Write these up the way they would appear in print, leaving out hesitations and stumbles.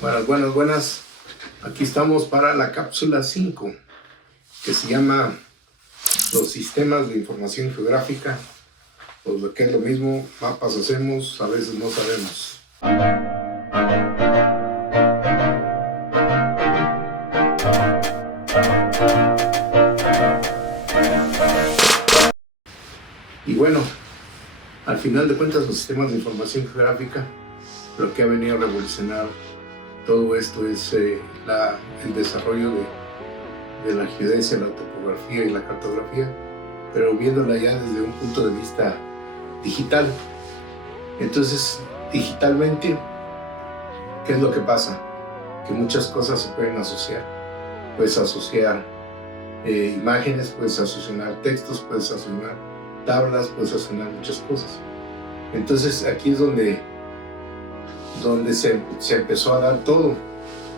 Buenas. Aquí estamos para la cápsula 5, que se llama Los sistemas de información geográfica. Pues lo que es lo mismo, mapas hacemos, a veces no sabemos. Y bueno, al final de cuentas los sistemas de información geográfica, lo que ha venido a revolucionar todo esto es el desarrollo de la geodesia, la topografía y la cartografía, pero viéndola ya desde un punto de vista digital. Entonces, digitalmente, ¿qué es lo que pasa? Que muchas cosas se pueden asociar. Puedes asociar imágenes, puedes asociar textos, puedes asociar tablas, puedes asociar muchas cosas. Entonces, aquí es donde se empezó a dar todo,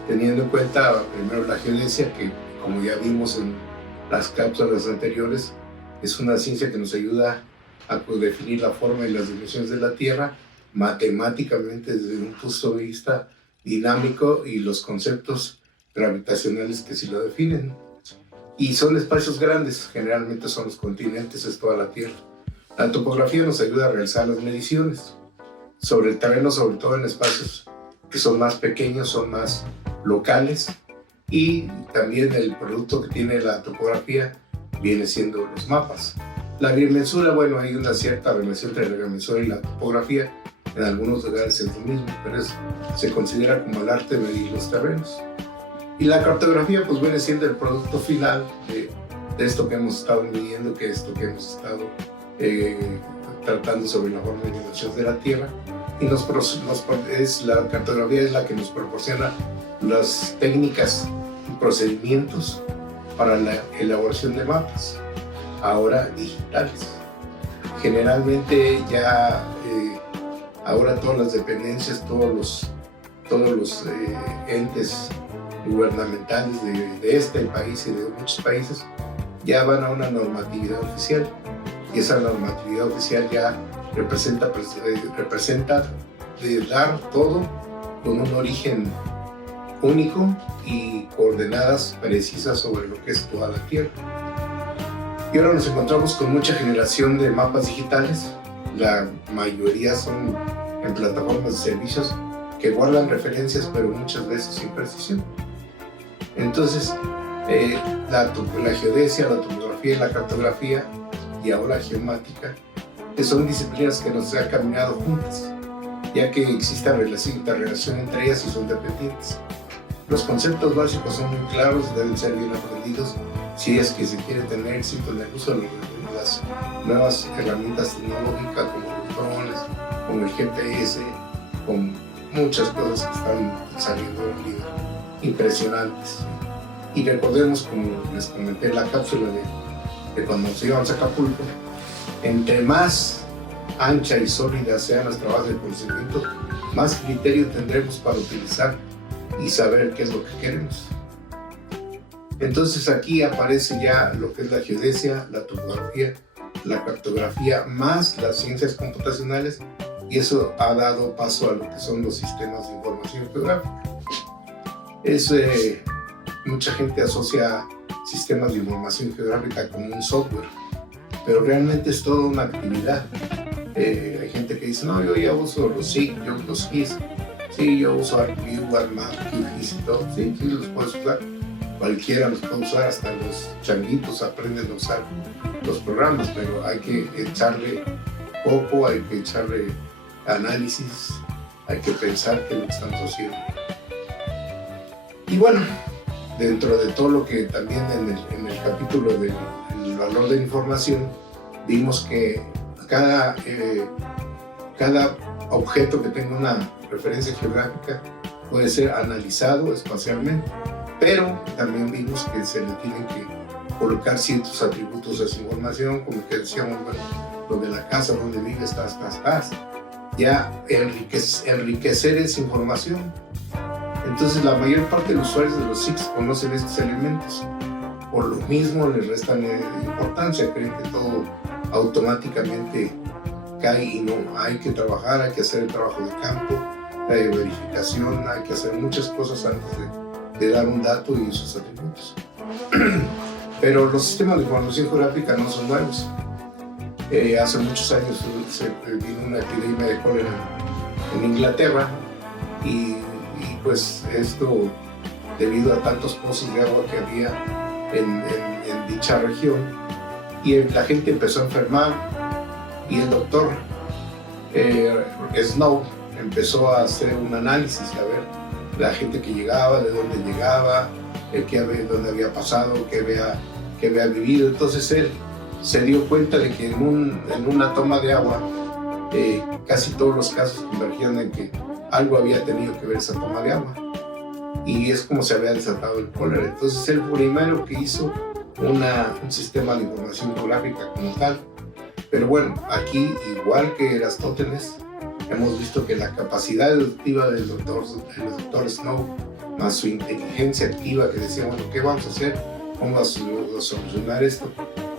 teniendo en cuenta primero la geodesia, que como ya vimos en las cápsulas anteriores, es una ciencia que nos ayuda a definir la forma y las dimensiones de la Tierra matemáticamente desde un punto de vista dinámico y los conceptos gravitacionales que sí lo definen. Y son espacios grandes, generalmente son los continentes, es toda la Tierra. La topografía nos ayuda a realizar las mediciones sobre el terreno, sobre todo en espacios que son más pequeños, son más locales, y también el producto que tiene la topografía viene siendo los mapas. La agrimensura, bueno, hay una cierta relación entre la agrimensura y la topografía, en algunos lugares es lo mismo, pero se considera como el arte de medir los terrenos. Y la cartografía pues viene siendo el producto final de esto que hemos estado midiendo, que esto que hemos estado tratando sobre la forma y dimensiones de la Tierra, y la cartografía es la que nos proporciona las técnicas y procedimientos para la elaboración de mapas, ahora digitales. Generalmente ya ahora todas las dependencias, todos los entes gubernamentales de este país y de muchos países ya van a una normatividad oficial, y esa normatividad oficial ya representa de dar todo con un origen único y coordenadas precisas sobre lo que es toda la Tierra. Y ahora nos encontramos con mucha generación de mapas digitales. La mayoría son en plataformas de servicios que guardan referencias, pero muchas veces sin precisión. Entonces, la geodesia, la topografía y la cartografía, y ahora la geomática, que son disciplinas que nos han caminado juntas, ya que existe interrelación entre ellas y son dependientes. Los conceptos básicos son muy claros y deben ser bien aprendidos si es que se quiere tener éxito en el uso de las nuevas herramientas tecnológicas como los drones, como el GPS, con muchas cosas que están saliendo hoy en día, impresionantes. Y recordemos, como les comenté en la cápsula de cuando nos íbamos a Acapulco, entre más ancha y sólida sea nuestra base de conocimiento, más criterio tendremos para utilizar y saber qué es lo que queremos. Entonces aquí aparece ya lo que es la geodesia, la topografía, la cartografía, más las ciencias computacionales, y eso ha dado paso a lo que son los sistemas de información geográfica. Mucha gente asocia sistemas de información geográfica como un software, pero realmente es toda una actividad. Hay gente que dice, no, yo ya uso los SIG, yo los GIS, sí, yo uso ArcView, ArcMap, QGIS y todo, sí, los puedes usar, cualquiera los puede usar, hasta los changuitos aprenden a usar los programas, pero hay que echarle poco, hay que echarle análisis, hay que pensar qué es lo que estamos haciendo. Y bueno, dentro de todo lo que también en el capítulo del valor de la información, vimos que cada objeto que tenga una referencia geográfica puede ser analizado espacialmente, pero también vimos que se le tienen que colocar ciertos atributos a esa información, como que decíamos, bueno, donde la casa, donde vive, estás, ya enriquecer esa información. Entonces la mayor parte de los usuarios de los SIGs conocen estos elementos, por lo mismo les restan importancia, creen que todo automáticamente cae, y no, hay que trabajar, hay que hacer el trabajo de campo, verificación, hay que hacer muchas cosas antes de dar un dato y sus atributos. Pero los sistemas de información geográfica no son nuevos. Hace muchos años vino una epidemia de cólera en Inglaterra y pues esto debido a tantos pozos de agua que había en dicha región, y la gente empezó a enfermar, y el doctor Snow empezó a hacer un análisis, a ver la gente que llegaba, de dónde llegaba, dónde había pasado, qué había vivido. Entonces él se dio cuenta de que en una toma de agua casi todos los casos convergían en que algo había tenido que ver esa toma de agua, y es como se había desatado el cólera. Entonces él primero que hizo un sistema de información geográfica como tal. Pero bueno, aquí, igual que Aristóteles, hemos visto que la capacidad deductiva del doctor Snow, más su inteligencia activa, que decía, bueno, ¿qué vamos a hacer? ¿Cómo vamos a solucionar esto?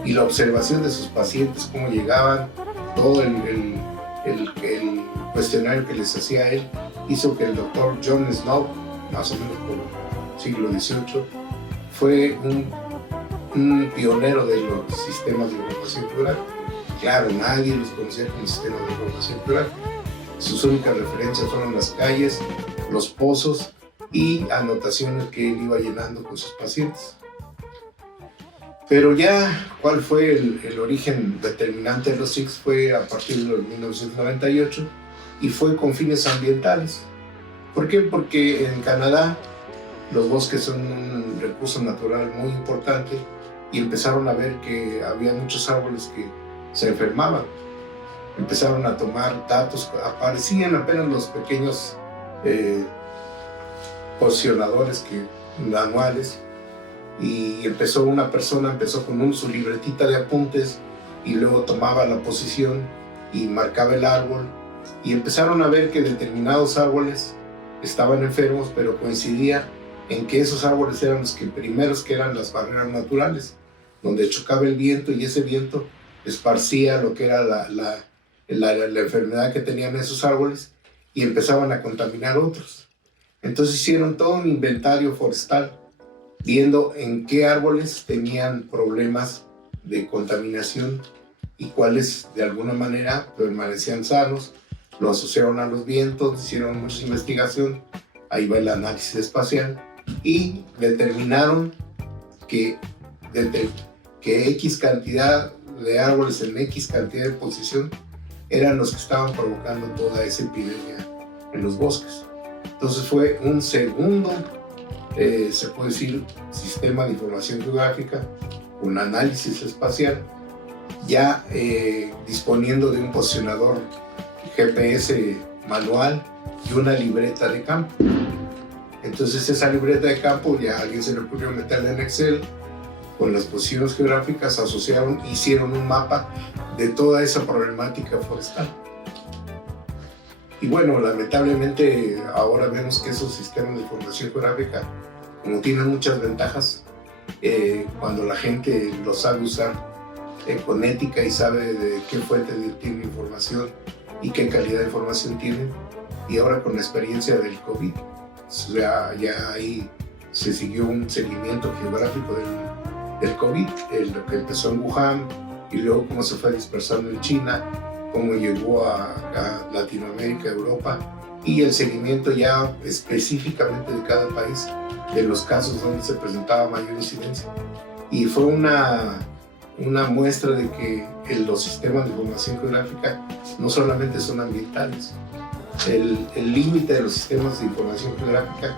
Y la observación de sus pacientes, cómo llegaban, todo el cuestionario que les hacía él, hizo que el doctor John Snow, más o menos por el siglo XVIII, fue un pionero de los sistemas de información geográfica. Claro, nadie los conocía como sistemas de información geográfica. Sus únicas referencias fueron las calles, los pozos y anotaciones que él iba llenando con sus pacientes. Pero ya, ¿cuál fue el origen determinante de los SIGs? Fue a partir de 1998 y fue con fines ambientales. ¿Por qué? Porque en Canadá los bosques son un recurso natural muy importante y empezaron a ver que había muchos árboles que se enfermaban. Empezaron a tomar datos, aparecían apenas los pequeños posicionadores anuales, y una persona empezó con su libretita de apuntes y luego tomaba la posición y marcaba el árbol, y empezaron a ver que determinados árboles estaban enfermos, pero coincidía en que esos árboles eran los primeros que eran las barreras naturales, donde chocaba el viento y ese viento esparcía lo que era la enfermedad que tenían esos árboles y empezaban a contaminar otros. Entonces hicieron todo un inventario forestal viendo en qué árboles tenían problemas de contaminación y cuáles de alguna manera permanecían sanos. Lo asociaron a los vientos, hicieron mucha investigación, ahí va el análisis espacial, y determinaron que X cantidad de árboles en X cantidad de posición eran los que estaban provocando toda esa epidemia en los bosques. Entonces fue un segundo, se puede decir, sistema de información geográfica, un análisis espacial, ya disponiendo de un posicionador GPS manual y una libreta de campo. Entonces esa libreta de campo ya a alguien se le ocurrió meterla en Excel, con las posiciones geográficas hicieron un mapa de toda esa problemática forestal. Y bueno, lamentablemente ahora vemos que esos sistemas de información geográfica, como tienen muchas ventajas, cuando la gente lo sabe usar con ética y sabe de qué fuente tiene información y qué calidad de información tiene, y ahora con la experiencia del COVID, ya ahí se siguió un seguimiento geográfico del COVID, lo que empezó en Wuhan y luego cómo se fue dispersando en China, cómo llegó a Latinoamérica, Europa, y el seguimiento ya específicamente de cada país, de los casos donde se presentaba mayor incidencia. Y fue una muestra de que los sistemas de información geográfica no solamente son ambientales. El límite de los sistemas de información geográfica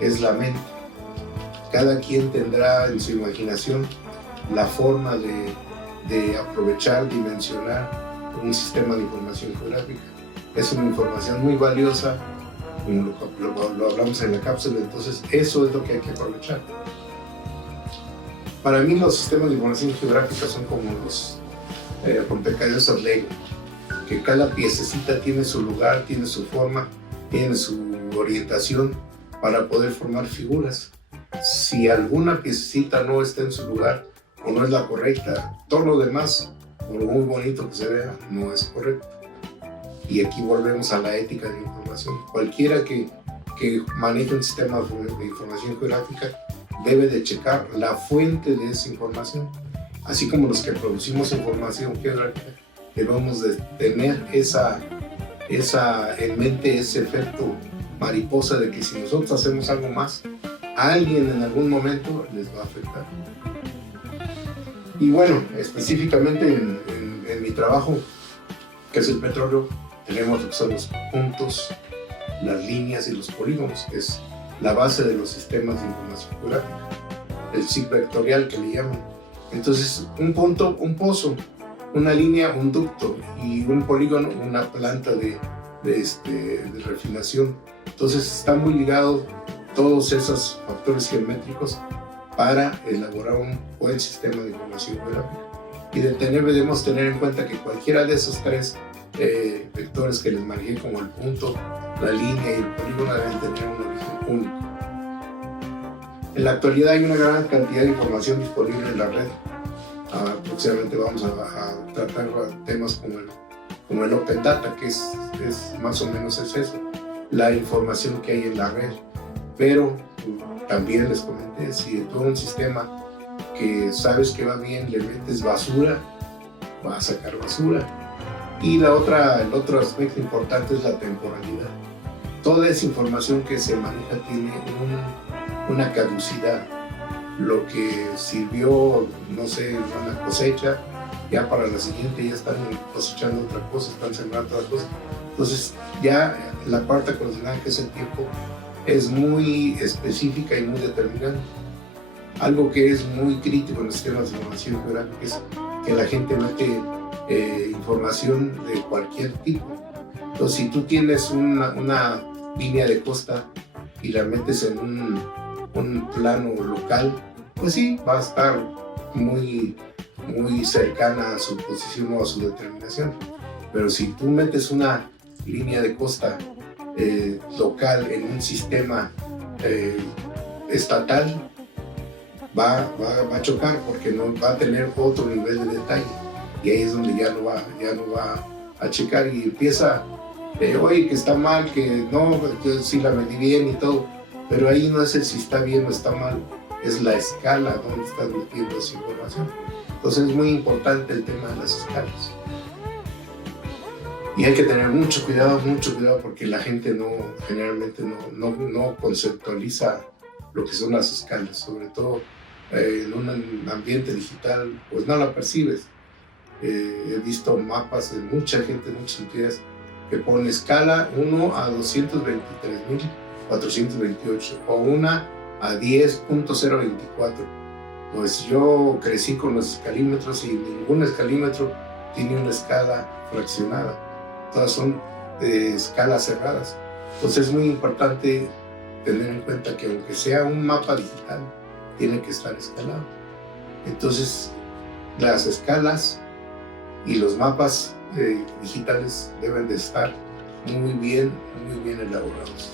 es la mente. Cada quien tendrá en su imaginación la forma de aprovechar, dimensionar un sistema de información geográfica. Es una información muy valiosa, como lo hablamos en la cápsula, entonces eso es lo que hay que aprovechar. Para mí los sistemas de información geográfica son como los rompecabezas Lego, que cada piececita tiene su lugar, tiene su forma, tiene su orientación para poder formar figuras. Si alguna piececita no está en su lugar o no es la correcta, todo lo demás, por muy bonito que se vea, no es correcto. Y aquí volvemos a la ética de la información. Cualquiera que maneje un sistema de información geográfica debe de checar la fuente de esa información. Así como los que producimos información geográfica, debemos de tener en mente ese efecto mariposa de que si nosotros hacemos algo más, a alguien en algún momento les va a afectar. Y bueno, específicamente en mi trabajo, que es el petróleo, tenemos lo que son los puntos, las líneas y los polígonos, que es la base de los sistemas de información geográfica, el SIG vectorial que le llaman. Entonces, un punto, un pozo, una línea, un ducto, y un polígono, una planta de refinación. Entonces, están muy ligados todos esos factores geométricos para elaborar un buen sistema de información geográfica. Y debemos tener en cuenta que cualquiera de esos tres vectores que les manejé, como el punto, la línea y el polígono, deben tener un origen único. En la actualidad hay una gran cantidad de información disponible en la red. Próximamente vamos a tratar temas como el Open Data, que es más o menos eso, la información que hay en la red. Pero también les comenté, si en todo un sistema que sabes que va bien le metes basura, va a sacar basura. Y el otro aspecto importante es la temporalidad. Toda esa información que se maneja tiene una caducidad. Lo que sirvió, no sé, una cosecha, ya para la siguiente ya están cosechando otra cosa, están sembrando otra cosa. Entonces ya la parte condicional, que es el tiempo, es muy específica y muy determinante. Algo que es muy crítico en los sistemas de información geográfica es que la gente mete información de cualquier tipo. Entonces, si tú tienes una línea de costa y la metes en un plano local, pues sí, va a estar muy cercana a su posición o a su determinación. Pero si tú metes una línea de costa local en un sistema estatal, va a chocar, porque no va a tener otro nivel de detalle, y ahí es donde ya no va a checar y empieza, oye, que está mal, que no, yo sí la medí bien y todo, pero ahí no es el si está bien o está mal, es la escala donde estás metiendo esa información. Entonces es muy importante el tema de las escalas. Y hay que tener mucho cuidado, porque la gente generalmente no conceptualiza lo que son las escalas, sobre todo en un ambiente digital, pues no la percibes. He visto mapas de mucha gente, muchas entidades, que ponen escala 1 a 223.428 o 1 a 10.024. Pues yo crecí con los escalímetros y ningún escalímetro tiene una escala fraccionada. Todas son escalas cerradas. Entonces es muy importante tener en cuenta que aunque sea un mapa digital, tiene que estar escalado. Entonces las escalas y los mapas digitales deben de estar muy bien elaborados.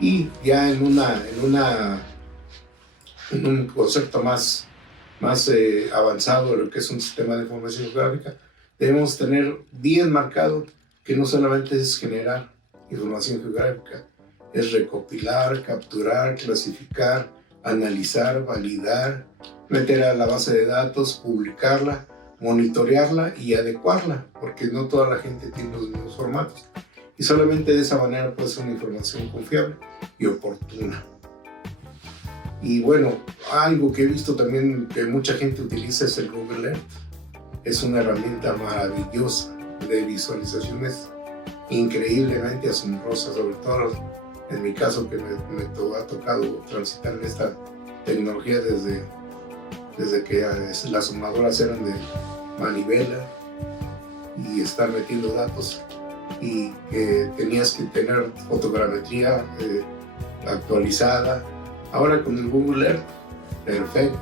Y ya en un concepto más avanzado de lo que es un sistema de información geográfica, debemos tener bien marcado que no solamente es generar información geográfica, es recopilar, capturar, clasificar, analizar, validar, meter a la base de datos, publicarla, monitorearla y adecuarla, porque no toda la gente tiene los mismos formatos. Y solamente de esa manera puede ser una información confiable y oportuna. Y bueno, algo que he visto también que mucha gente utiliza es el Google Earth. Es una herramienta maravillosa de visualizaciones increíblemente asombrosas, sobre todo en mi caso, que me ha tocado transitar en esta tecnología desde que las asomadoras eran de manivela y estar metiendo datos, y que tenías que tener fotogrametría actualizada. Ahora con el Google Earth, perfecto,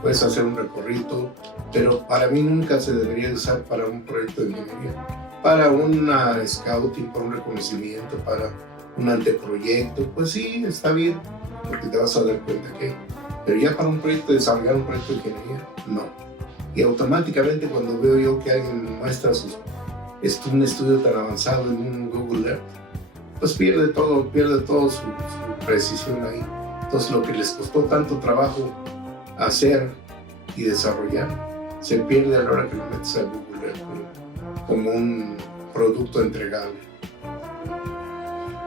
puedes hacer un recorrido, pero para mí nunca se debería usar para un proyecto de ingeniería. Para una scouting, para un reconocimiento, para un anteproyecto, pues sí, está bien, porque te vas a dar cuenta que, pero ya para un proyecto, desarrollar un proyecto de ingeniería, no. Y automáticamente cuando veo yo que alguien muestra sus un estudio tan avanzado en un Google Earth, pues pierde todo su precisión ahí. Entonces lo que les costó tanto trabajo hacer y desarrollar, se pierde a la hora que lo metes a Google Earth como un producto entregable.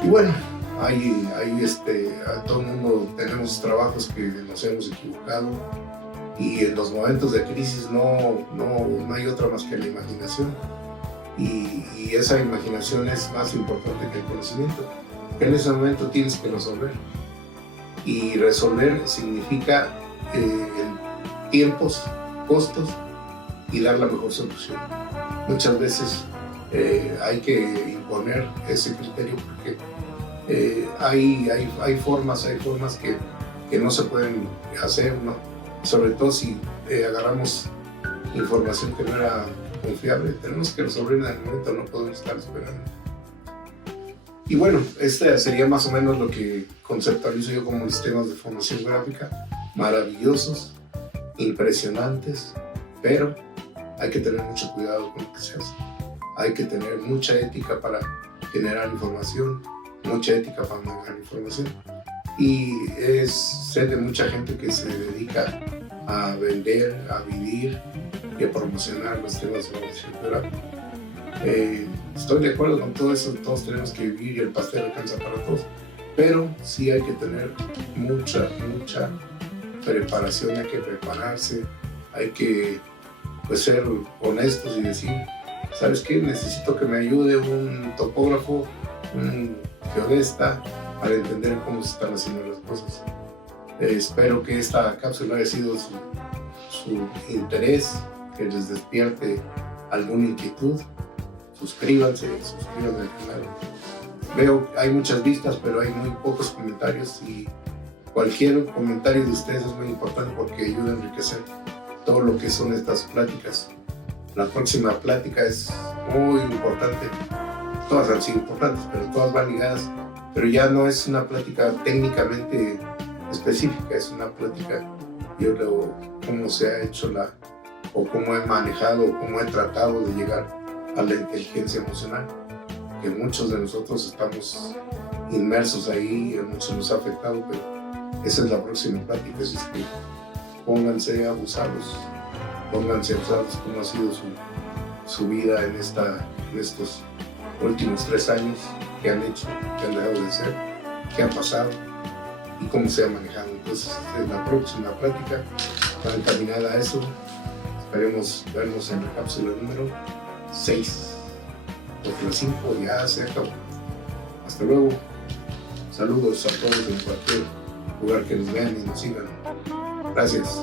Y bueno, a todo el mundo tenemos trabajos que nos hemos equivocado, y en los momentos de crisis no hay otra más que la imaginación, y esa imaginación es más importante que el conocimiento, que en ese momento tienes que resolver, y resolver significa tiempos, costos y dar la mejor solución. Muchas veces hay que imponer ese criterio porque hay formas que no se pueden hacer, ¿no? Sobre todo si agarramos información que no era confiable, tenemos que resolver en el momento, no podemos estar esperando. Y bueno, este sería más o menos lo que conceptualizo yo como sistemas de formación gráfica, maravillosos, impresionantes, pero hay que tener mucho cuidado con lo que se hace. Hay que tener mucha ética para generar información, mucha ética para manejar información. Y sé de mucha gente que se dedica a vender, a vivir y a promocionar los temas de formación gráfica. Estoy de acuerdo con todo eso, todos tenemos que vivir y el pastel alcanza para todos, pero sí hay que tener mucha preparación, hay que prepararse, hay que ser honestos y decir, ¿sabes qué? Necesito que me ayude un topógrafo, un geodesta, para entender cómo se están haciendo las cosas. Espero que esta cápsula haya sido su interés, que les despierte alguna inquietud. Suscríbanse al canal. Veo que hay muchas vistas, pero hay muy pocos comentarios, y cualquier comentario de ustedes es muy importante porque ayuda a enriquecer todo lo que son estas pláticas. La próxima plática es muy importante. Todas han sido importantes, pero todas van ligadas. Pero ya no es una plática técnicamente específica, es una plática, cómo se ha hecho o cómo he manejado, o cómo he tratado de llegar a la inteligencia emocional, que muchos de nosotros estamos inmersos ahí, a muchos nos ha afectado, pero esa es la próxima plática. Es que pónganse abusados cómo ha sido su vida en estos últimos 3 años, qué han hecho, qué han dejado de hacer, qué ha pasado y cómo se ha manejado. Entonces, la próxima plática va encaminada a eso. Esperemos vernos en la cápsula número 6, porque la 5 ya se acabó. Hasta luego. Saludos a todos en cualquier lugar que nos vean y nos sigan. Gracias.